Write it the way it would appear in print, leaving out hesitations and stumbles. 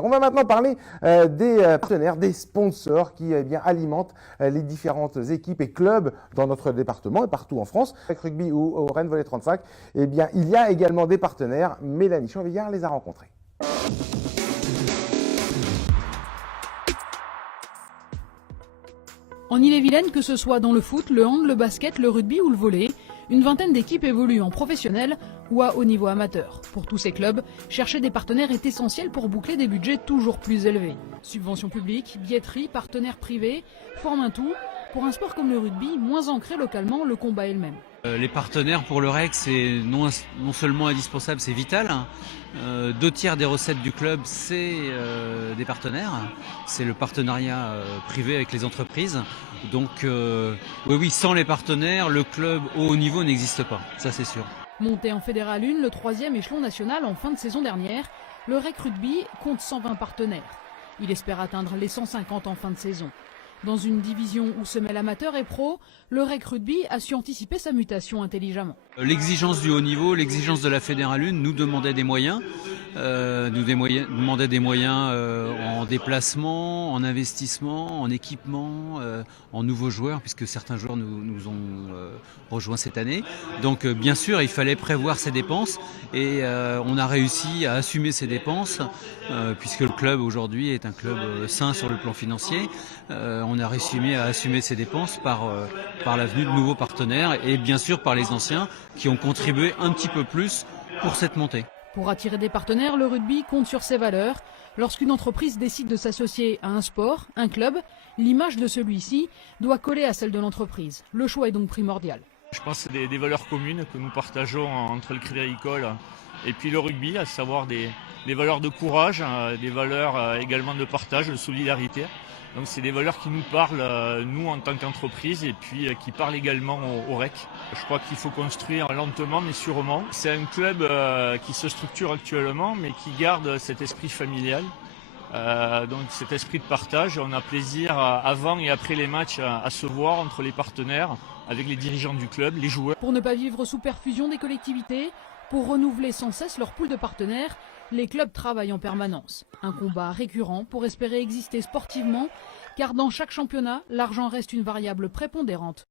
On va maintenant parler des partenaires, des sponsors qui alimentent les différentes équipes et clubs dans notre département et partout en France. Avec Rugby ou au Rennes Volley 35, il y a également des partenaires. Mélanie Chanvillard les a rencontrés. En Ille-et-Vilaine, que ce soit dans le foot, le hand, le basket, le rugby ou le volley, une vingtaine d'équipes évoluent en professionnel ou à haut niveau amateur. Pour tous ces clubs, chercher des partenaires est essentiel pour boucler des budgets toujours plus élevés. Subventions publiques, billetterie, partenaires privés, forment un tout. Pour un sport comme le rugby, moins ancré localement, le combat est le même. Les partenaires pour le REC, c'est non seulement indispensable, c'est vital. 2/3 des recettes du club, c'est des partenaires. C'est le partenariat privé avec les entreprises. Donc oui, sans les partenaires, le club au haut niveau n'existe pas, ça c'est sûr. Monté en Fédéral 1, le 3e échelon national en fin de saison dernière, le REC Rugby compte 120 partenaires. Il espère atteindre les 150 en fin de saison. Dans une division où se mêlent amateurs et pros, le REC Rugby a su anticiper sa mutation intelligemment. L'exigence du haut niveau, l'exigence de la Fédérale 1 nous demandait des moyens. Demandait des moyens en déplacement, en investissement, en équipement, en nouveaux joueurs, puisque certains joueurs nous ont rejoints cette année. Donc bien sûr, il fallait prévoir ces dépenses et on a réussi à assumer ces dépenses, puisque le club aujourd'hui est un club sain sur le plan financier. On a réussi à assumer ces dépenses par la venue de nouveaux partenaires et bien sûr par les anciens qui ont contribué un petit peu plus pour cette montée. Pour attirer des partenaires, le rugby compte sur ses valeurs. Lorsqu'une entreprise décide de s'associer à un sport, un club, l'image de celui-ci doit coller à celle de l'entreprise. Le choix est donc primordial. Je pense que c'est des valeurs communes que nous partageons entre le Crédit Agricole et puis le rugby, à savoir des valeurs de courage, des valeurs également de partage, de solidarité. Donc c'est des valeurs qui nous parlent, nous en tant qu'entreprise, et puis qui parlent également au REC. Je crois qu'il faut construire lentement mais sûrement. C'est un club qui se structure actuellement, mais qui garde cet esprit familial, donc cet esprit de partage. On a plaisir avant et après les matchs à se voir entre les partenaires, avec les dirigeants du club, les joueurs. Pour ne pas vivre sous perfusion des collectivités, pour renouveler sans cesse leur pool de partenaires, les clubs travaillent en permanence. Un combat récurrent pour espérer exister sportivement, car dans chaque championnat, l'argent reste une variable prépondérante.